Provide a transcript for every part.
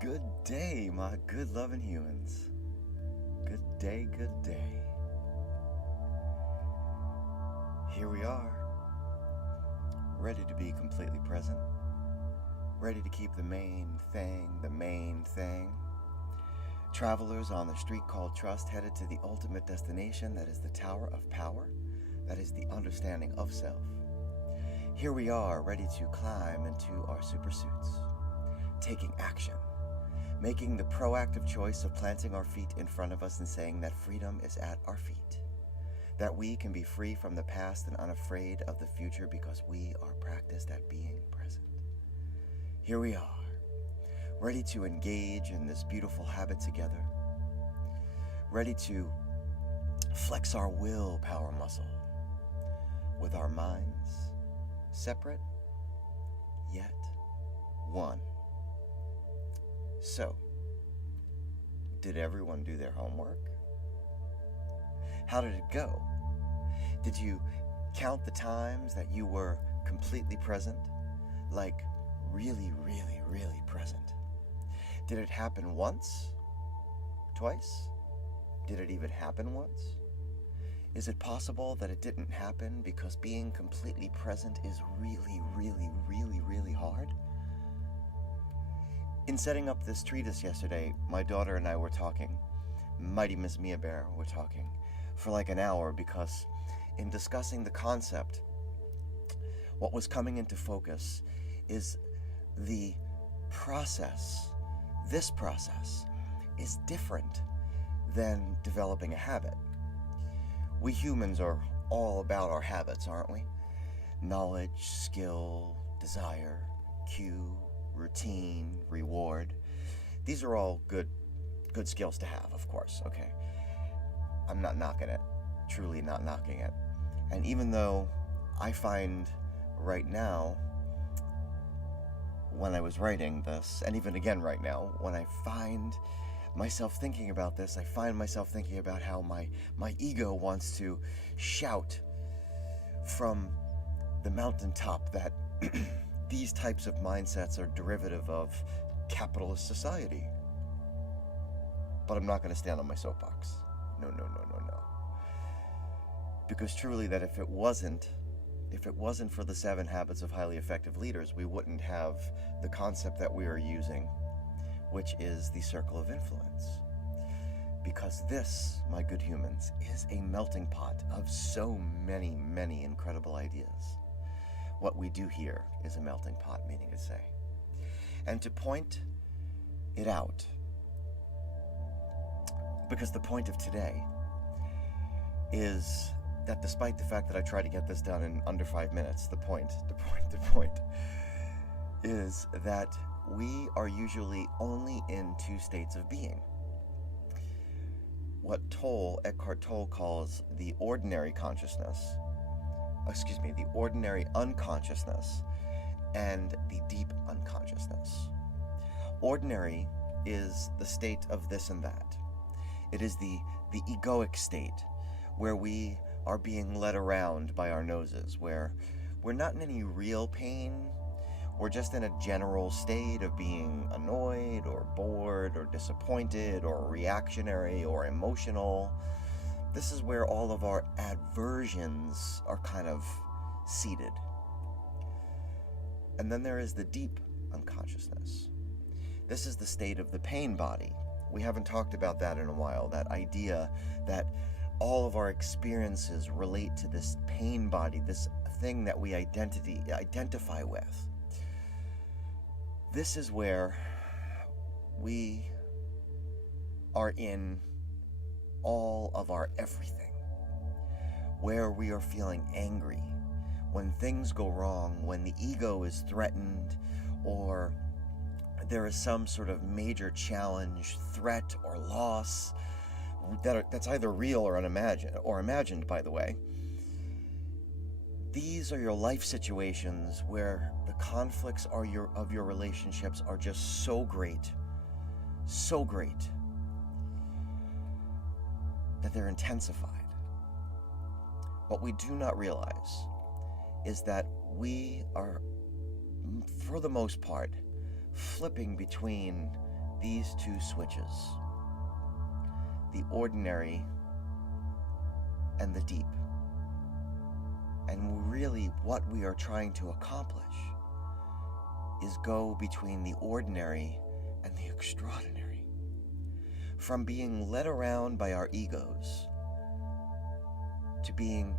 Good day, my good loving humans. Good day, good day. Here we are, ready to be completely present, ready to keep the main thing. Travelers on the street called trust, headed to the ultimate destination, that is the Tower of Power, that is the understanding of self. Here we are, ready to climb into our super suits, taking action, making the proactive choice of planting our feet in front of us and saying that freedom is at our feet, that we can be free from the past and unafraid of the future because we are practiced at being present. Here we are, ready to engage in this beautiful habit together, ready to flex our willpower muscle with our minds separate yet one. So, did everyone do their homework? How did it go? Did you count the times that you were completely present? Like really present? Did it happen once? Twice? Did it even happen once? Is it possible that it didn't happen because being completely present is really hard? In setting up this treatise yesterday, my daughter and I were talking, Mighty Miss Mia Bear were talking, for like an hour, because in discussing the concept, what was coming into focus is the process. This process is different than developing a habit. We humans are all about our habits, aren't we? Knowledge, skill, desire, cue, routine, reward. These are all good skills to have, of course, okay? I'm not knocking it, truly not knocking it. And even though I find right now, when I was writing this, and even again right now, when I find myself thinking about this, I find myself thinking about how my ego wants to shout from the mountaintop that these types of mindsets are derivative of capitalist society. But I'm not going to stand on my soapbox. No. Because truly, that if it wasn't for the 7 habits of highly effective leaders, we wouldn't have the concept that we are using, which is the circle of influence. Because this, my good humans, is a melting pot of so many incredible ideas. What we do here is a melting pot, meaning to say. And to point it out, because the point of today is that despite the fact that I tried to get this done in under 5 minutes, the point is that we are usually only in 2 states of being. What Eckhart Tolle calls the ordinary unconsciousness, and the deep unconsciousness. Ordinary is the state of this and that. It is the egoic state where we are being led around by our noses, where we're not in any real pain. We're just in a general state of being annoyed or bored or disappointed or reactionary or emotional. This is where all of our aversions are kind of seated. And then there is the deep unconsciousness. This is the state of the pain body. We haven't talked about that in a while, that idea that all of our experiences relate to this pain body, this thing that we identify with. This is where we are in all of our everything, where we are feeling angry, when things go wrong, when the ego is threatened, or there is some sort of major challenge, threat, or loss that's either real or imagined, by the way. These are your life situations where the conflicts of your relationships are just so great that they're intensified. What we do not realize is that we are, for the most part, flipping between these two switches, the ordinary and the deep. And really what we are trying to accomplish is go between the ordinary and the extraordinary. From being led around by our egos to being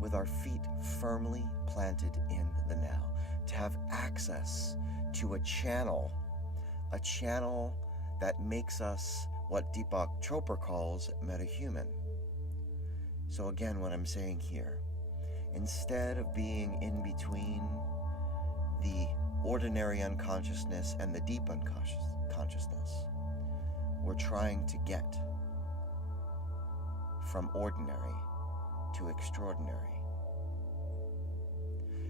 with our feet firmly planted in the now, to have access to a channel that makes us what Deepak Chopra calls metahuman. So again, what I'm saying here, instead of being in between the ordinary unconsciousness and the deep unconsciousness, we're trying to get from ordinary to extraordinary.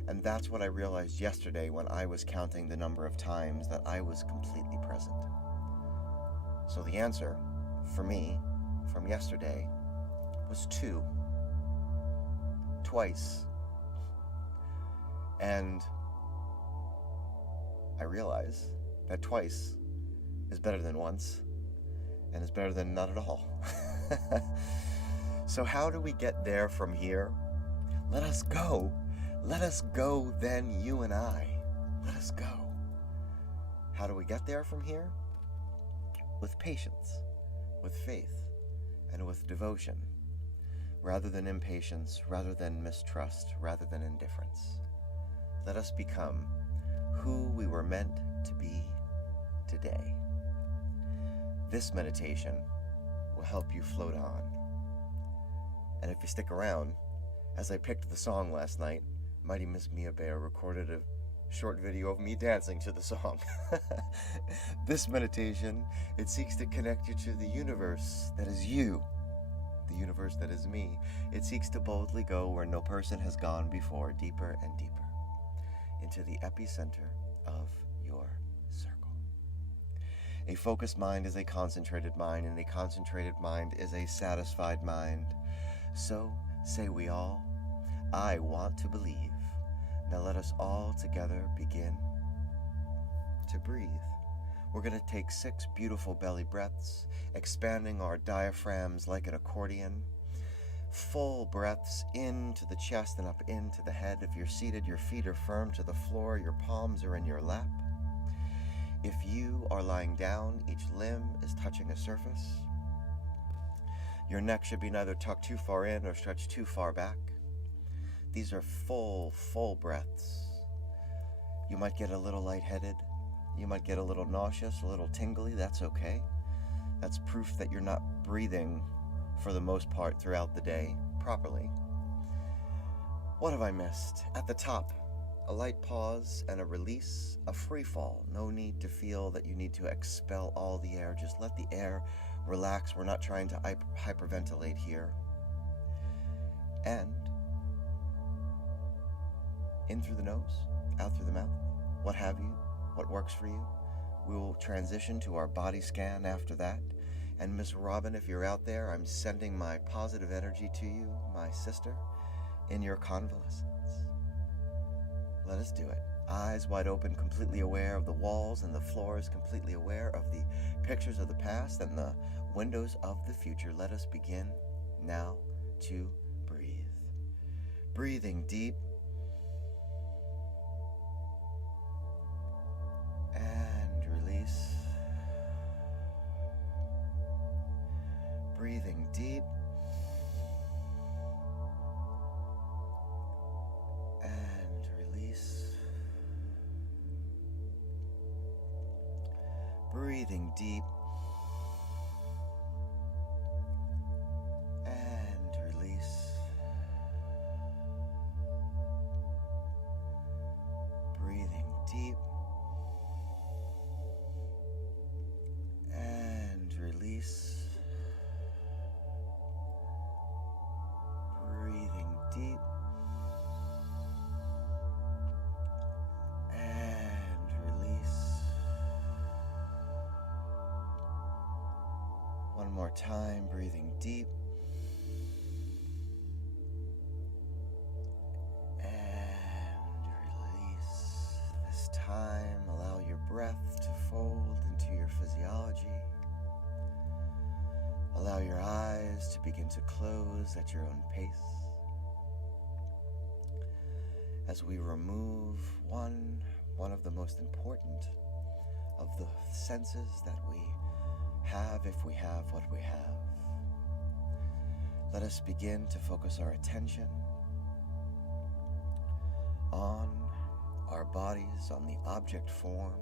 And that's what I realized yesterday when I was counting the number of times that I was completely present. So the answer for me from yesterday was 2. Twice. And I realize that twice is better than once and is better than none at all. So how do we get there from here? Let us go. Let us go then, you and I. Let us go. How do we get there from here? With patience, with faith, and with devotion, rather than impatience, rather than mistrust, rather than indifference. Let us become who we were meant to be today. This meditation will help you float on. And if you stick around, as I picked the song last night, Mighty Miss Mia Bear recorded a short video of me dancing to the song. This meditation, it seeks to connect you to the universe that is you, the universe that is me. It seeks to boldly go where no person has gone before, deeper and deeper, into the epicenter of your circle. A focused mind is a concentrated mind, and a concentrated mind is a satisfied mind. So say we all, I want to believe. Now let us all together begin to breathe. We're going to take 6 beautiful belly breaths, expanding our diaphragms like an accordion. Full breaths into the chest and up into the head. If you're seated, your feet are firm to the floor, your palms are in your lap. If you are lying down, each limb is touching a surface. Your neck should be neither tucked too far in or stretched too far back. These are full breaths. You might get a little lightheaded. You might get a little nauseous, a little tingly. That's okay. That's proof that you're not breathing, for the most part, throughout the day properly. What have I missed? At the top, a light pause and a release, a free fall. No need to feel that you need to expel all the air. Just let the air relax. We're not trying to hyperventilate here. And in through the nose, out through the mouth, what have you, what works for you. We will transition to our body scan after that. And Miss Robin, if you're out there, I'm sending my positive energy to you, my sister, in your convalescence. Let us do it. Eyes wide open, completely aware of the walls and the floors, completely aware of the pictures of the past and the windows of the future. Let us begin now to breathe. Breathing deep. And release. Breathing deep. And release. Breathing deep. And release. Breathing deep. And release. Breathing deep. And release. One more time, breathing deep. And release. This time, allow your breath to fold into your your physiology. Allow your eyes to begin to close at your own pace as we remove one of the most important of the senses that we have if we have what we have. Let us begin to focus our attention on our bodies, on the object form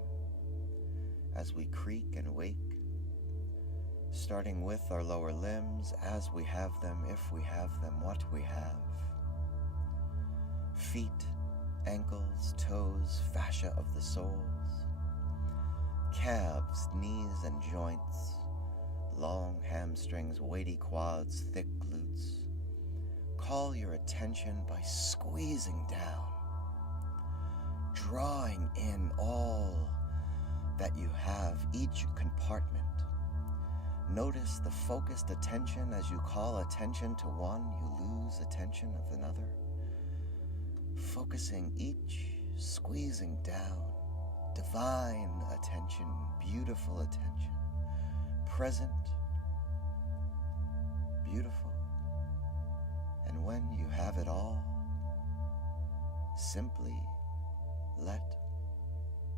as we creak and wake, starting with our lower limbs as we have them, if we have them, what we have. Feet, ankles, toes, fascia of the soles, calves, knees and joints, long hamstrings, weighty quads, thick glutes. Call your attention by squeezing down, drawing in all that you have, each compartment. Notice the focused attention. As you call attention to one, you lose attention of another. Focusing each, squeezing down, divine attention, beautiful attention, present, beautiful. And when you have it all, simply let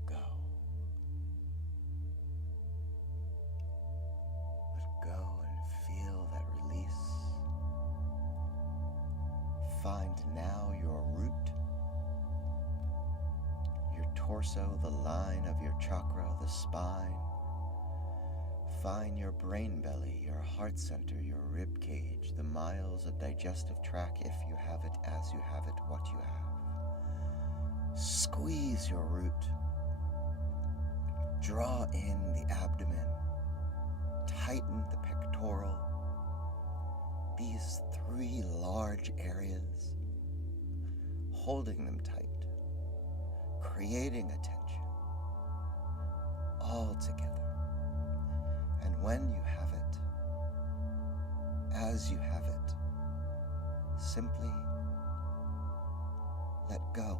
go. Let go and feel that release. Find now your root, your torso, the line of your chakra, the spine. Find your brain belly, your heart center, your rib cage, the miles of digestive tract, if you have it, as you have it, what you have. Squeeze your root. Draw in the abdomen. Tighten the pectoral. These three large areas, holding them tight, creating attention, all together. And when you have it, as you have it, simply let go.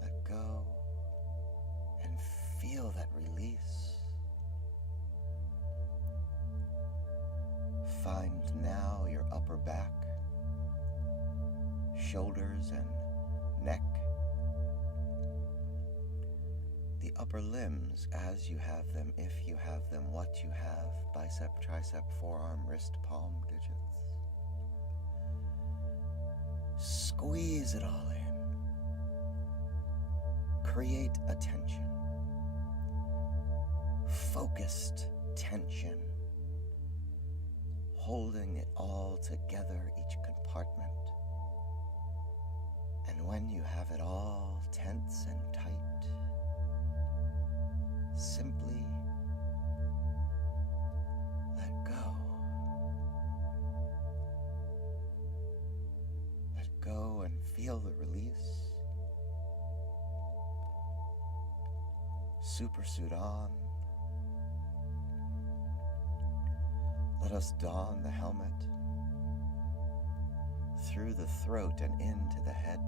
Let go and feel that release. Find now your upper back, shoulders and neck, the upper limbs as you have them, if you have them, what you have, bicep, tricep, forearm, wrist, palm, digits. Squeeze it all in. Create attention. Focused tension. Holding it all together, each compartment. And when you have it all tense and tight, simply let go. Let go and feel the release. Supersuit on. Let us don the helmet through the throat and into the head.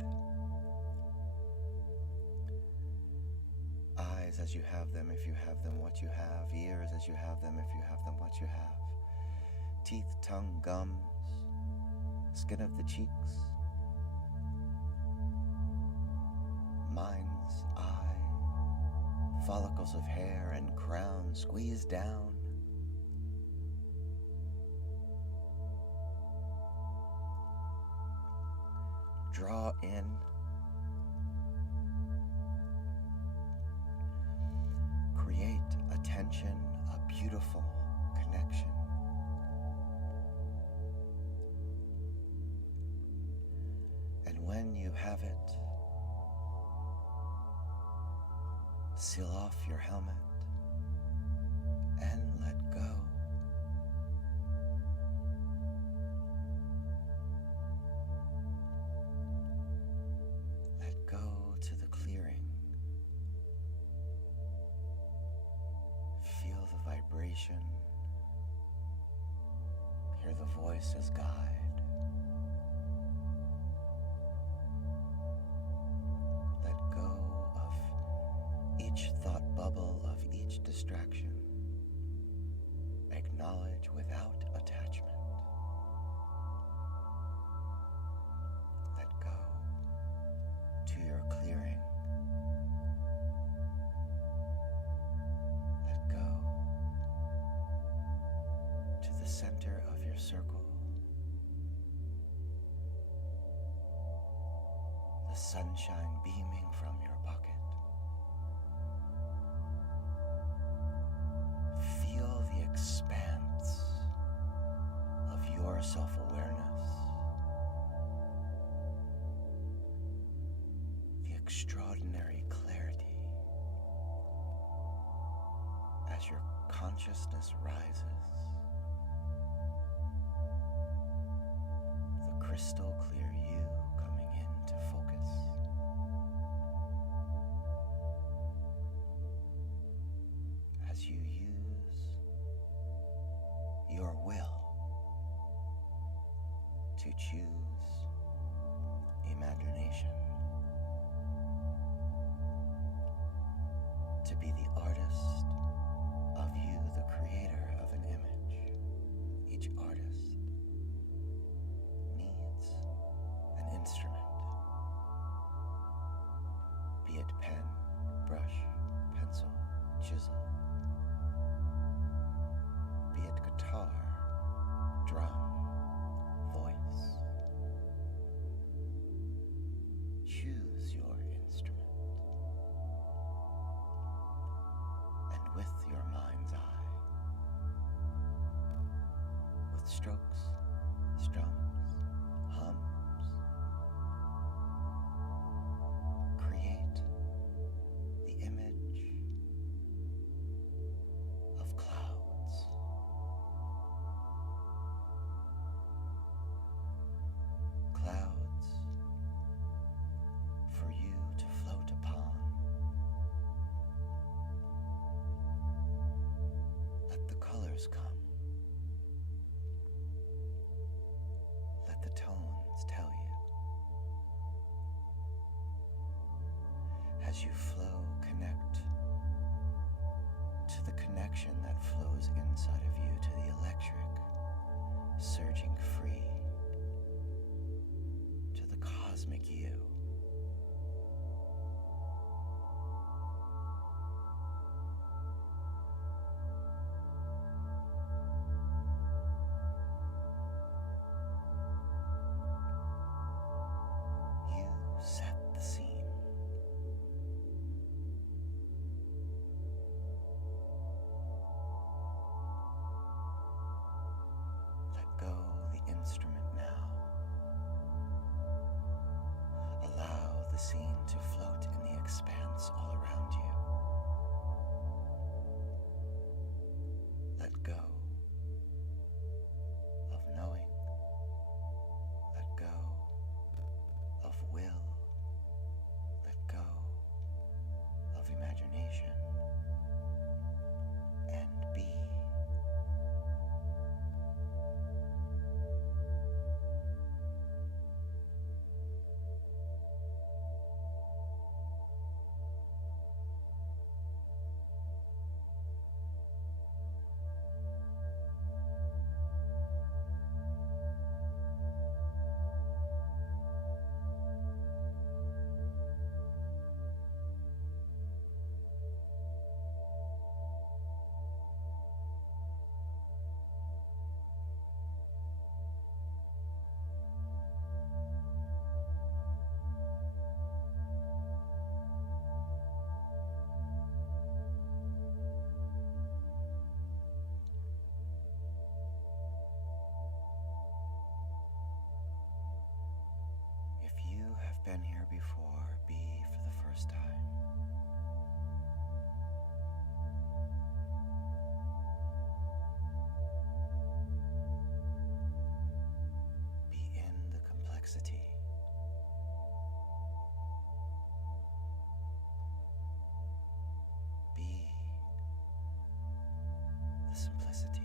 Eyes as you have them, if you have them, what you have. Ears as you have them, if you have them, what you have. Teeth, tongue, gums, skin of the cheeks, mind's eye, follicles of hair and crown. Squeeze down. Draw in. Create attention, a beautiful connection. And when you have it, seal off your helmet and let go. Go to the clearing. Feel the vibration. Hear the voice as guide. Let go bubble of each distraction, acknowledge without attachment. Let go to your clearing. Let go to the center of your circle. The sunshine beaming from your pocket. Feel the expanse of your self-awareness, the extraordinary clarity as your consciousness rises, the crystal clear you coming into focus. As you use your will to choose imagination, to be the artist of you, the creator of an image. Each artist needs an instrument, be it pen, brush, pencil, chisel, be it guitar, drum, voice. Choose your instrument, and with your mind's eye, with strokes, strums, hums, create the image of clouds. Clouds for you to float upon. Let the colors come. Let the tones tell you. As you flow, connect to the connection that flows inside of you, to the electric surging free, to the cosmic you. You set the scene. Let go the instrument now. Allow the scene to float in the expanse all around you. Let go of knowing. Let go of will. Let go of imagination. And be. If you have been here before, be for the first time. Be in the complexity. Be the simplicity.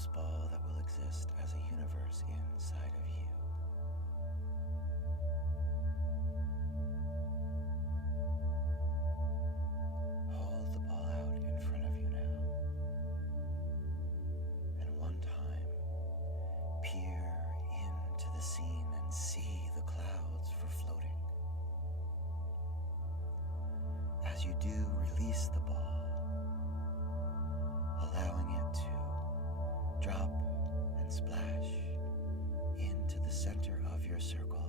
cosmos ball that will exist as a universe inside of you. Hold the ball out in front of you now, and one time peer into the scene and see the clouds for floating. As you do, release the ball, allowing it to drop and splash into the center of your circle.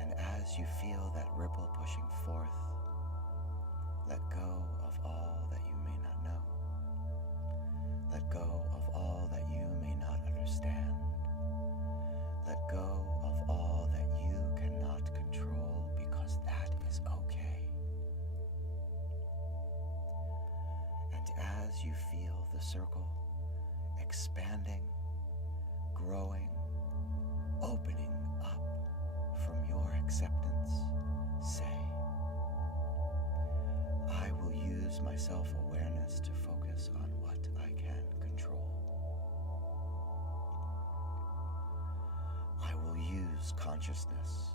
And as you feel that ripple pushing forth, let go of all that you may not know. Let go of all that you may not understand. Let go of all that you cannot control, because that is okay. And as you feel the circle expanding, growing, opening up from your acceptance, say, I will use my self-awareness to focus on what I can control. I will use consciousness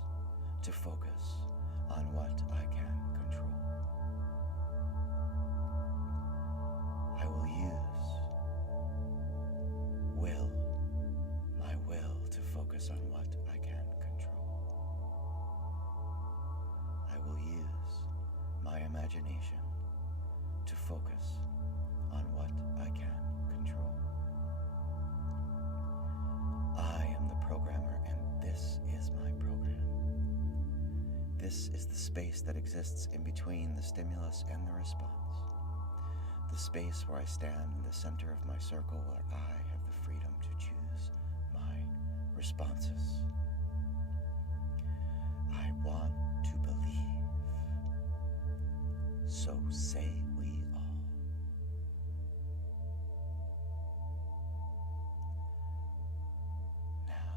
to focus on what I can control. I will use my will to focus on what I can control. I will use my imagination to focus on what I can control. I am the programmer, and this is my program. This is the space that exists in between the stimulus and the response. The space where I stand in the center of my circle, where I have the freedom to choose my responses. I want to believe. So say we all. Now,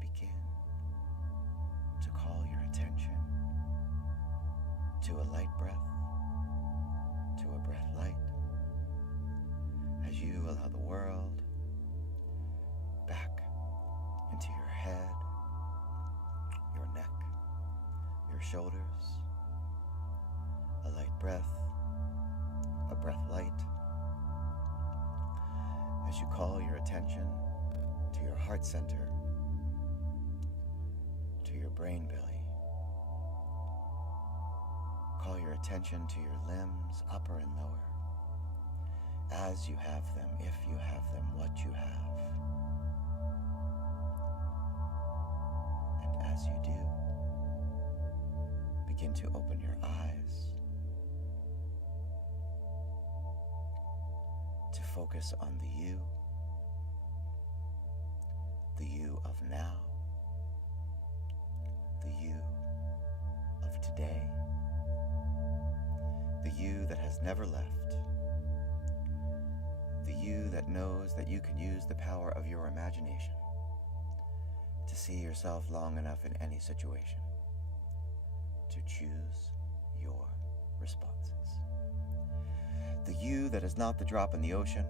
begin to call your attention to a light breath, to a breath light, as you allow the world back into your head, your neck, your shoulders. A light breath, a breath light. As you call your attention to your heart center, to your brain belly. Call your attention to your limbs, upper and lower, as you have them, if you have them, what you have. And as you do, begin to open your eyes to focus on the you of now, the you of today, the you that has never left, the you that knows that you can use the power of your imagination to see yourself long enough in any situation to choose your responses. The you that is not the drop in the ocean,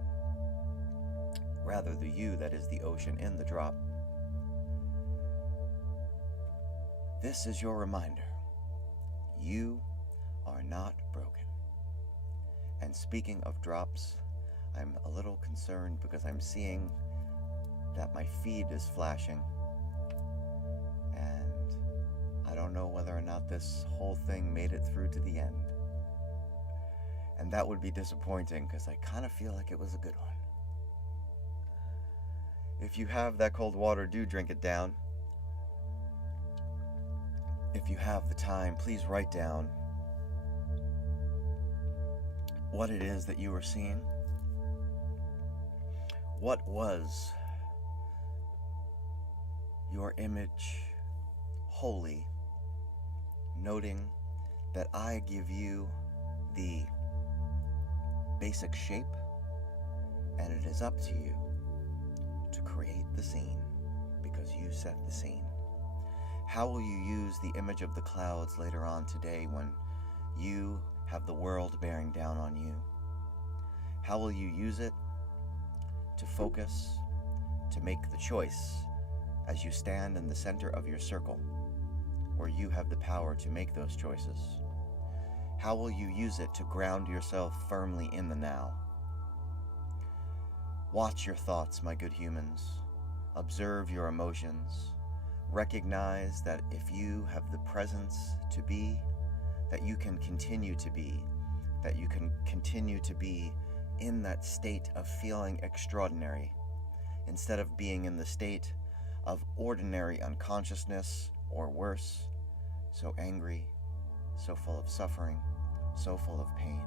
rather the you that is the ocean in the drop. This is your reminder. You are not broken. And speaking of drops, I'm a little concerned because I'm seeing that my feed is flashing, and I don't know whether or not this whole thing made it through to the end. And that would be disappointing because I kind of feel like it was a good one. If you have that cold water, do drink it down. If you have the time, please write down what it is that you were seeing. What was your image wholly, noting that I give you the basic shape, and it is up to you to create the scene because you set the scene. How will you use the image of the clouds later on today when you have the world bearing down on you? How will you use it to focus, to make the choice as you stand in the center of your circle, where you have the power to make those choices? How will you use it to ground yourself firmly in the now? Watch your thoughts, my good humans. Observe your emotions. Recognize that if you have the presence to be, that you can continue to be, that you can continue to be in that state of feeling extraordinary, instead of being in the state of ordinary unconsciousness, or worse, so angry, so full of suffering, so full of pain,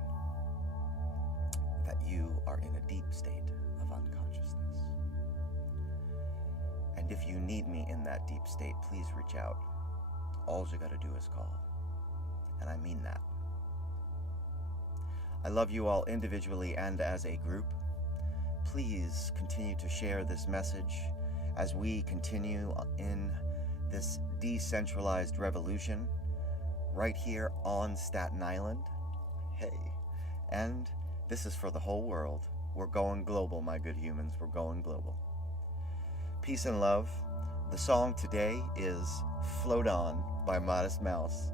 that you are in a deep state of unconsciousness. And if you need me in that deep state, please reach out. All you gotta do is call. And I mean that. I love you all individually and as a group. Please continue to share this message as we continue in this decentralized revolution right here on Staten Island. Hey, and this is for the whole world. We're going global, my good humans. We're going global. Peace and love. The song today is Float On by Modest Mouse.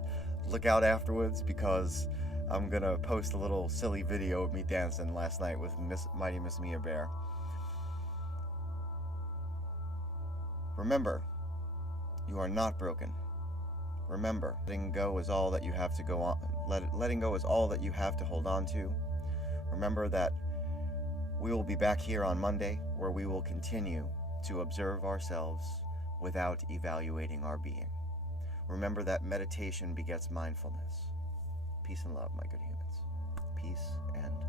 Look out afterwards, because I'm gonna post a little silly video of me dancing last night with Mighty Miss Mia Bear. Remember, you are not broken. Remember, letting go is all that you have to go on. Letting go is all that you have to hold on to. Remember that we will be back here on Monday, where we will continue to observe ourselves without evaluating our being. Remember that meditation begets mindfulness. Peace and love, my good humans. Peace and love.